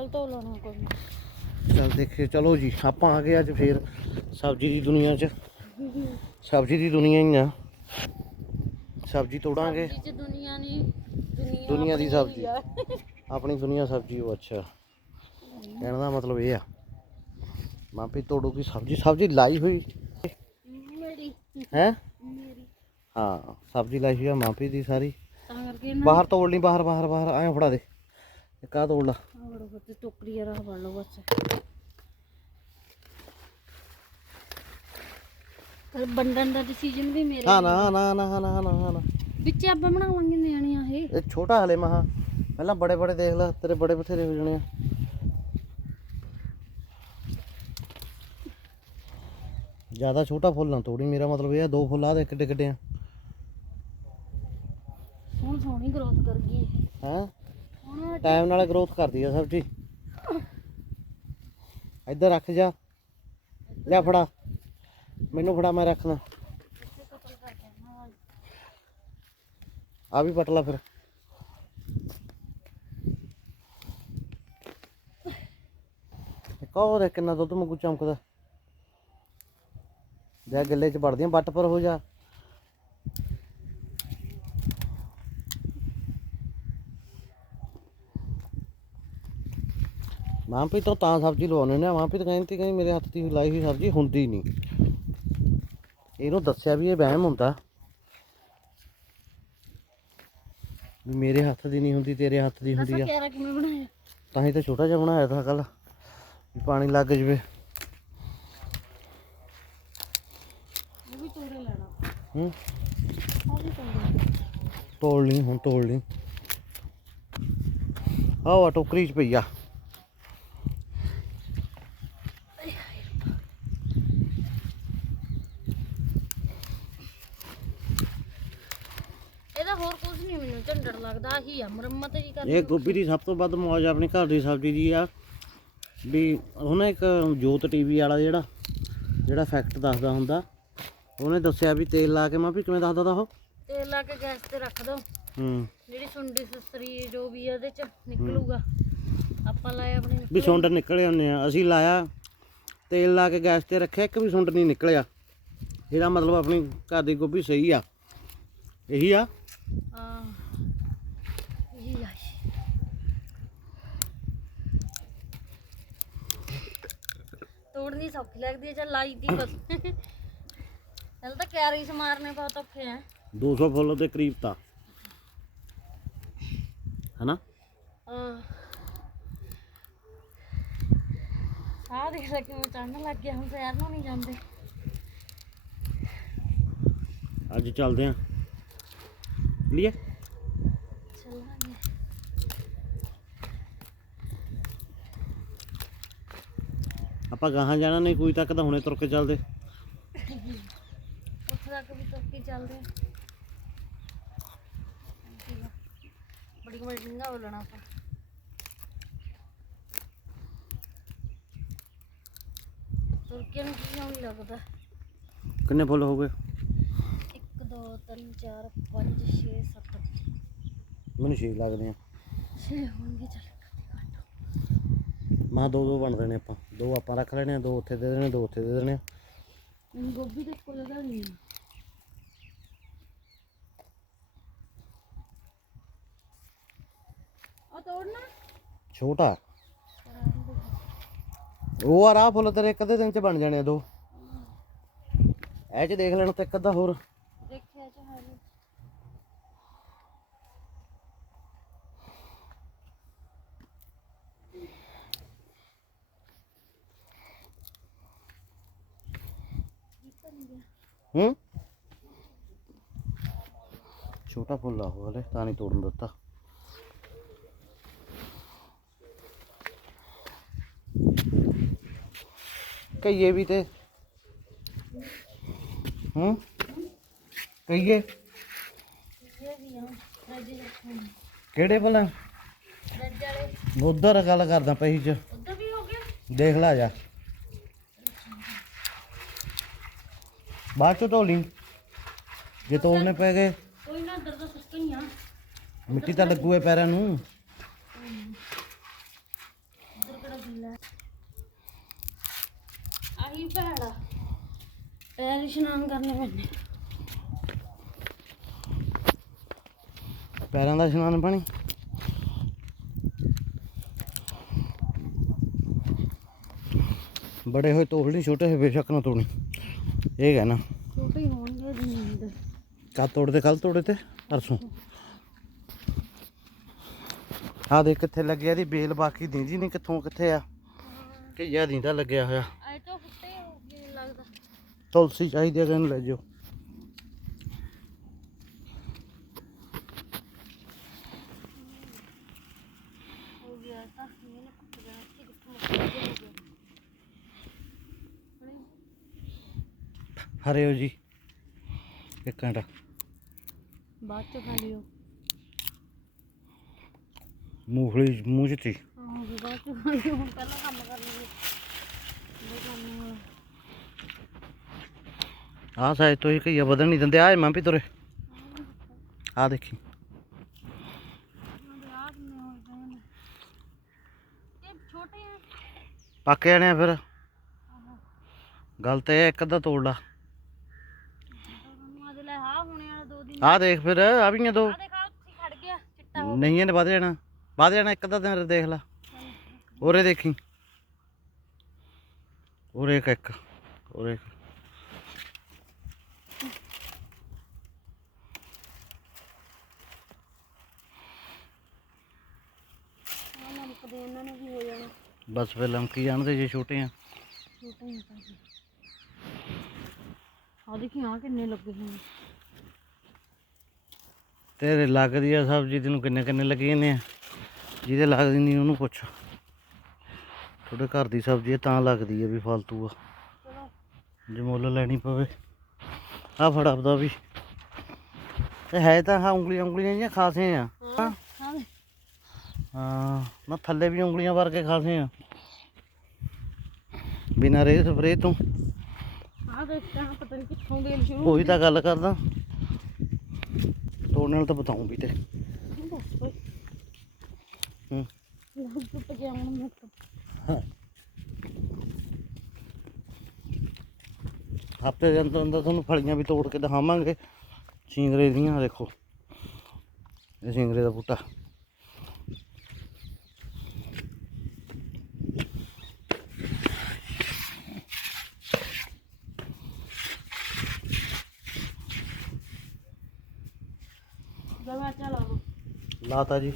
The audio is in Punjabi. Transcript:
ਚਲ ਧੋ ਲੈਣਾ ਕੋਈ। ਚੱਲ ਦੇਖੀਏ ਚਲੋ ਜੀ ਆਪਾਂ ਆ ਗਏ ਅੱਜ ਫੇਰ ਸਬਜ਼ੀ ਦੀ ਦੁਨੀਆ 'ਚ। ਸਬਜ਼ੀ ਦੀ ਦੁਨੀਆ ਹੀ ਆ। ਸਬਜ਼ੀ ਤੋੜਾਂਗੇ। ਸਬਜ਼ੀ ਚ ਦੁਨੀਆ ਨਹੀਂ ਦੁਨੀਆ ਦੁਨੀਆ ਦੀ ਆਪਣੀ ਸਬਜ਼ੀ। ਆ। ਆਪਣੀ ਦੁਨੀਆ ਸਬਜ਼ੀ ਉਹ ਅੱਛਾ। ਕਹਿਣ ਦਾ ਮਤਲਬ ਇਹ ਆ। ਮਾਪੀ ਤੋੜੂਗੀ ਸਬਜ਼ੀ ਸਬਜ਼ੀ ਲਾਈ ਹੋਈ। ਮੇਰੀ। ਹੈ? ਮੇਰੀ। ਹਾਂ ਸਬਜ਼ੀ ਲਾਈ ਹੋਈ ਆ ਮਾਪੀ ਦੀ ਸਾਰੀ। ਤਾਂ ਕਰਕੇ ਨਾ। ਬਾਹਰ ਤੋੜ ਲਈ ਬਾਹਰ ਬਾਹਰ ਬਾਹਰ। ਆਏ ਫੜਾ ਦੇ। ਇੱਕ ਆ ਤੋੜ ਲਾ। ਆ ਰਹਾ ਫੜ ਲਓ ਬਸ। ਪਰ ਵੰਡਣ ਦਾ ਡਿਸੀਜਨ ਵੀ ਮੇਰੇ ਹਾਂ ਨਾ ਨਾ ਨਾ ਨਾ ਨਾ ਨਾ। ਵਿੱਚ ਆਪਾਂ ਬਣਾਵਾਂਗੇ ਨਿਆਣੀਆਂ ਇਹ। ਇਹ ਛੋਟਾ ਹਲੇ ਮਹਾ। ਪਹਿਲਾਂ ਬੜੇ ਬੜੇ ਦੇਖ ਲੈ ਤੇਰੇ ਬੜੇ ਬਥੇਰੇ ਹੋ ਜਾਣੇ ਆ। ਜ਼ਿਆਦਾ ਛੋਟਾ ਫੁੱਲ ਨਾ ਤੋੜੀ ਮੇਰਾ ਮਤਲਬ ਇਹ ਆ ਦੋ ਫੁੱਲ ਆ ਦੇ ਕਿੱਡੇ ਕਿੱਡੇ ਆ। ਹੁਣ ਸੋਹਣੀ ਗਰੋਥ ਕਰ ਗਈ ਇਹ। ਹੈ? ਟਾਈਮ ਨਾਲ ਗਰੋਥ ਕਰਦੀ ਆ ਸਬਜ਼ੀ ਇੱਧਰ ਰੱਖ ਜਾ। ਲੈ ਫੜਾ। ਮੈਨੂੰ ਫੜਾ, ਮੈਂ ਰੱਖਣਾ ਆ ਵੀ ਪਟ ਫਿਰ। ਕਹੋ ਦੇ ਕਿੰਨਾ ਦੁੱਧ ਮੰਗੂ ਚਮਕਦਾ। ਜੇ ਗੱਲੇ ਚ ਵੜਦੀਆਂ ਬੱਟ ਪਰ ਹੋ ਜਾ। ਮਾਂ ਪੀ ਤੋਂ ਤਾਂ ਸਬਜ਼ੀ ਲਵਾਉਣੇ ਨੇ ਮਾਂ ਪੀ ਤਾਂ ਕਹਿੰਦੀ ਕਹਿੰਦੀ ਮੇਰੇ ਹੱਥ ਦੀ ਲਾਈ ਹੋਈ ਸਬਜ਼ੀ ਹੁੰਦੀ ਨਹੀਂ। ਇਹਨੂੰ ਦੱਸਿਆ ਵੀ ਇਹ ਵਹਿਮ ਹੁੰਦਾ। ਵੀ ਮੇਰੇ ਹੱਥ ਦੀ ਨਹੀਂ ਹੁੰਦੀ ਤੇਰੇ ਹੱਥ ਦੀ ਹੁੰਦੀ ਆ। ਕਿਹੜਾ ਕਿਵੇਂ ਬਣਾਇਆ? ਤਾਂ ਹੀ ਤਾਂ ਛੋਟਾ ਜਿਹਾ ਬਣਾਇਆ ਤਾਂ ਕੱਲ ਵੀ ਪਾਣੀ ਲੱਗ ਜਵੇ। ਵੀ ਤੋੜੇ ਲੈਣਾ। ਹੂੰ। ਤੋੜੇ ਲਈ ਹੁਣ ਤੋੜ ਲਈ। ਆਹ ਟੋਕਰੀ ਚ ਪਈ ਆ ਇਹਦਾ ਹੋਰ ਕੁਝ ਨਹੀਂ ਲੱਗਦਾ ਆਹੀ ਆ ਮੁਰੰਮਤ ਜੀ ਕਰ ਇਹ ਗੋਭੀ ਦੀ ਸਭ ਤੋਂ ਵੱਧ ਮੌਜ ਆਪਣੀ ਘਰ ਦੀ ਸਬਜ਼ੀ ਦੀ ਆ ਵੀ ਉਹਨੇ ਇੱਕ ਜੋਤ ਟੀਵੀ ਵਾਲਾ ਜਿਹੜਾ ਜਿਹੜਾ ਫੈਕਟ ਦੱਸਦਾ ਹੁੰਦਾ ਉਹਨੇ ਦੱਸਿਆ ਵੀ ਤੇਲ ਲਾ ਕੇ ਮੈਂ ਵੀ ਕਿਵੇਂ ਦੱਸਦਾ ਤਾ ਉਹ? ਤੇਲ ਲਾ ਕੇ ਗੈਸ ਤੇ ਰੱਖ ਦੋ। ਹੂੰ। ਜਿਹੜੀ ਸੁੰਡੀ ਸੁਸਰੀ ਜੋ ਵੀ ਆ ਉਹਦੇ ਚ ਨਿਕਲੂਗਾ। ਆਪਾਂ ਲਾਇਆ ਆਪਣੇ ਵੀ ਸੁੰਡ ਨਿਕਲੇ ਹੁੰਦੇ ਆ। ਅਸੀਂ ਲਾਇਆ ਤੇਲ ਲਾ ਕੇ ਗੈਸ ਤੇ ਰੱਖਿਆ ਇੱਕ ਵੀ ਸੁੰਡ ਨਹੀਂ ਨਿਕਲਿਆ। ਇਹਦਾ ਮਤਲਬ ਆਪਣੀ ਘਰ ਦੀ ਗੋਭੀ ਸਹੀ ਆ। ਇਹੀ ਆ। ਹਾਂ ਇਹ ਆਈ ਤੋੜਨੀ ਸੌਖੀ ਲੱਗਦੀ ਹੈ ਚੱਲ ਲਾਈ ਦੀ ਬਸ। ਚੱਲ ਤਾਂ ਕਿਆਰੀ ਚ ਮਾਰਨੇ ਬਹੁਤ ਔਖੇ ਆ। 200 ਫੁੱਲ ਦੇ ਕਰੀਬ ਤਾਂ। ਹਨਾ? ਆਹ ਆਹ ਦੇਖ ਲੈ ਕਿਵੇਂ ਚੜਨ ਲੱਗ ਗਿਆ ਹੁਣ ਸੈਰ ਨੂੰ ਨਹੀਂ ਜਾਂਦੇ। ਅੱਜ ਚੱਲਦੇ ਆ ਲਿਆ ਆਪਾਂ ਗਾਹਾਂ ਜਾਣਾ ਨਹੀਂ ਕੋਈ ਤੱਕ ਤਾਂ ਹੁਣੇ ਤੁਰ ਕੇ ਚੱਲਦੇ। ਉੱਥੇ ਤੱਕ ਵੀ ਤੁਰ ਕੇ ਚੱਲਦੇ ਆ। ਬੜੀ ਬੜੀ ਡਿੰਗਾ ਬੋਲਣਾ ਆਪਾਂ। ਤੁਰ ਕੇ ਨੂੰ ਕੀ ਨਹੀਂ ਲੱਗਦਾ? ਕਿੰਨੇ ਫੁੱਲ ਹੋ ਗਏ? 1 2 3 4 5 6 7 ਮੈਨੂੰ ਛੇ ਲੱਗਦੇ ਆ। 6 ਹੋਣਗੇ ਚੱਲ। ਮਾਂ ਦੋ ਦੋ ਬਣਦੇ ਨੇ ਆਪਾਂ। ਦੋ ਆਪਾਂ ਰੱਖ ਲੈਣੇ ਆ ਦੋ ਉੱਥੇ ਦੇ ਦੇਣੇ ਦੋ ਉੱਥੇ ਦੇ ਦੇਣੇ ਆ। ਮੈਨੂੰ ਗੋਭੀ ਦੇ ਕੋਲ ਜਗ੍ਹਾ ਨਹੀਂ ਆ। ਤੋੜਨਾ ਛੋਟਾ? ਉਹ ਆ ਰਾਹ ਫੁੱਲ ਤੇਰੇ ਇੱਕ ਅੱਧੇ ਦਿਨ ਚ ਬਣ ਜਾਣੇ ਆ ਦੋ। ਇਹ ਚ ਦੇਖ ਲੈਣ ਤੇ ਇੱਕ ਅੱਧਾ ਹੋਰ ਦੇਖਿਆ ਚ ਹਾਲੇ ਹੂੰ ਛੋਟਾ ਫੁੱਲ ਆ ਉਹ ਹਲੇ ਤਾਂ ਨਹੀਂ ਤੋੜਨ ਦਿੱਤਾ ਕਹੀਏ ਵੀ ਤੇ ਹੂੰ ਕਹੀਏ ਇਹ ਵੀ ਆ ਫਰਿੱਜ ਰੱਖਣ ਕਿਹੜੇ ਭਲਾ ਫਰਿੱਜ ਵਾਲੇ ਉਧਰ ਗੱਲ ਕਰਦਾ ਪਈ ਚ ਉਧਰ ਵੀ ਹੋ ਗਿਆ ਦੇਖ ਲਾ ਜਾ ਬਾਅਦ ਚ ਧੋ ਲਈ। ਜੇ ਤੋੜਨੇ ਪੈ ਗਏ। ਕੋਈ ਨਾ ਦਰਦ ਸੁੱਕ ਹੀ ਆ। ਮਿੱਟੀ ਤਾਂ ਲੱਗੂਏ ਪੈਰਾਂ ਨੂੰ। ਆਹੀ ਭੈੜਾ। ਪੈਰ ਇਸ਼ਨਾਨ ਕਰਨੇ ਪੈਣੇ ਪੈਰਾਂ ਦਾ ਇਸ਼ਨਾਨ ਪਾਣੀ। ਬੜੇ ਹੋਏ ਤੋੜ ਨਹੀਂ ਛੋਟੇ ਹੋਏ ਬੇਸ਼ੱਕ ਨਾ ਤੋੜੀ ਇਹ ਕਹਿਣਾ। ਛੋਟੇ ਹੀ ਹੋਣਗੇ ਦਿਨ ਦੇ ਕਾ ਤੋੜਦੇ ਕੱਲ ਤੋੜੇ ਤੇ ਪਰਸੋਂ। ਆ ਦੇਖ ਕਿੱਥੇ ਲੱਗਿਆ ਦੀ ਬੇਲ ਬਾਕੀ ਦੀਂਦੀ ਨਹੀਂ ਕਿੱਥੋਂ ਕਿੱਥੇ ਆ? ਘਈਆ ਦੀਂਦਾ ਲੱਗਿਆ ਹੋਇਆ। ਤਾਂ ਫੁੱਟੇ ਹੋ ਲੱਗਦਾ। ਤੁਲਸੀ ਚਾਹੀਦੀ ਇਹਨੂੰ ਲੈ ਜਾਓ ਹੋ ਗਿਆ ਤਾਂ ਇਹਨੇ ਫੁੱਟ ਜਾਣਾ ਸੀ ਕਿੱਥੋਂ ਮੁੱਕ ਗਿਆ ਹੋ ਗਿਆ ਹਰਿਓ ਜੀ। ਇੱਕ ਘੰਟਾ ਬਾਅਦ ਚ ਖਾ ਲਿਓ। ਮੂੰਗਫਲੀ ਮੂੰਹ ਚ ਤੀ। ਹਾਂ ਵੀ ਬਾਅਦ ਚ ਖਾ ਲਿਓ। ਹੁਣ ਪਹਿਲਾਂ ਕੰਮ ਕਰ ਲਈਏ। ਇਹ ਕੰਮ ਆਹ ਸਾਈਜ਼ ਤੋਂ ਹੀ ਘਈਆ ਵਧਣ ਨਹੀਂ ਦਿੰਦੇ। ਆਹ ਮਾਂ ਵੀ ਤੁਰੇ। ਆ ਦੇਖੀ। ਰਾਤ ਨੇ ਹੋ ਇਹ ਛੋਟੇ ਆ। ਪੱਕ ਜਾਣੇ ਆ ਫਿਰ। ਗੱਲ ਤੇ ਇਹ ਇੱਕ ਅੱਧਾ ਤੋੜ ਲਾ ਤੁਹਾਨੂੰ ਅੱਜ ਲੈ ਹਾਂ ਹੁਣੇ ਆਹ ਦੇਖ ਫਿਰ ਆ ਵੀ ਆ ਦੋ। ਆ ਦੇਖਾ ਉੱਥੇ ਖੜ ਗਿਆ ਚਿੱਟਾ ਹੋ ਨਹੀਂ ਇਹਨੇ ਵਧ ਜਾਣਾ ਵਧ ਜਾਣਾ ਇੱਕ ਅੱਧਾ ਦਿਨ ਦੇਖ ਲਾ। ਉਰੇ ਦੇਖੀ। ਉਰੇ ਇੱਕ ਇੱਕ ਉਰੇ ਇੱਕ। ਉਹਨਾਂ ਨੂੰ ਕਦੇ ਇਹਨਾਂ ਨੂੰ ਵੀ ਹੋ ਜਾਣਾ। ਬਸ ਫਿਰ ਲੰਕੀ ਜਾਣਦੇ ਜੇ ਛੋਟੇ ਆ। ਛੋਟਾ ਤਾਂ ਆ ਦੇਖੀ ਆ ਕਿੰਨੇ ਲੱਗੇ ਹੋਏ। ਤੇਰੇ ਲੱਗਦੀ ਆ ਸਬਜ਼ੀ ਤੈਨੂੰ ਕਿੰਨੇ ਕਿੰਨੇ ਲੱਗੀ ਆ? ਜਿਹਦੇ ਲੱਗਦੀ ਨਹੀਂ ਉਹਨੂੰ ਪੁੱਛ। ਤੁਹਾਡੇ ਘਰ ਦੀ ਸਬਜ਼ੀ ਤਾਂ ਲੱਗਦੀ ਆ ਵੀ ਫਾਲਤੂ ਆ। ਜੇ ਮੁੱਲ ਲੈਣੀ ਪਵੇ। ਆ ਫੜ ਆਪਦਾ ਵੀ। ਇਹ ਹੈ ਤਾਂ ਹਾਂ ਉਂਗਲੀਆਂ ਉਂਗਲੀਆਂ ਜਿਹੀਆਂ ਖਾਸੇ ਆ। ਹਾਂ ਨਾ ਥੱਲੇ ਵੀ ਉਂਗਲੀਆਂ ਵਰਗੇ ਖਾਸੇ ਆ। ਬਿਨਾਂ ਰੇ ਸਪਰੇ ਤੋਂ। ਆ ਦੇਖਦਾ ਪਤਾ ਨਹੀਂ ਕਿੱਥੋਂ ਗੇਲ ਸ਼ੁਰੂ ਉਹੀ ਤਾਂ ਗੱਲ ਕਰਦਾ। ਤੋੜਨ ਨਾਲ ਤਾਂ ਬਤਾਉਂ ਵੀ ਤੇ ਹੂੰ। ਟੁੱਟ ਗਿਆ ਹੁਣ ਮੈਂ ਹਫ਼ਤੇ ਦੇ ਅੰਦਰ ਅੰਦਰ ਤੁਹਾਨੂੰ ਫਲੀਆਂ ਵੀ ਤੋੜ ਕੇ ਦਿਖਾਵਾਂਗੇ। ਸਿੰਗਰੇ ਦੀਆਂ ਦੇਖੋ। ਇਹ ਸਿੰਗਰੇ ਦਾ ਬੂਟਾ ਜਮਾ ਚਲਾ ਲਾਤਾ ਜੀ।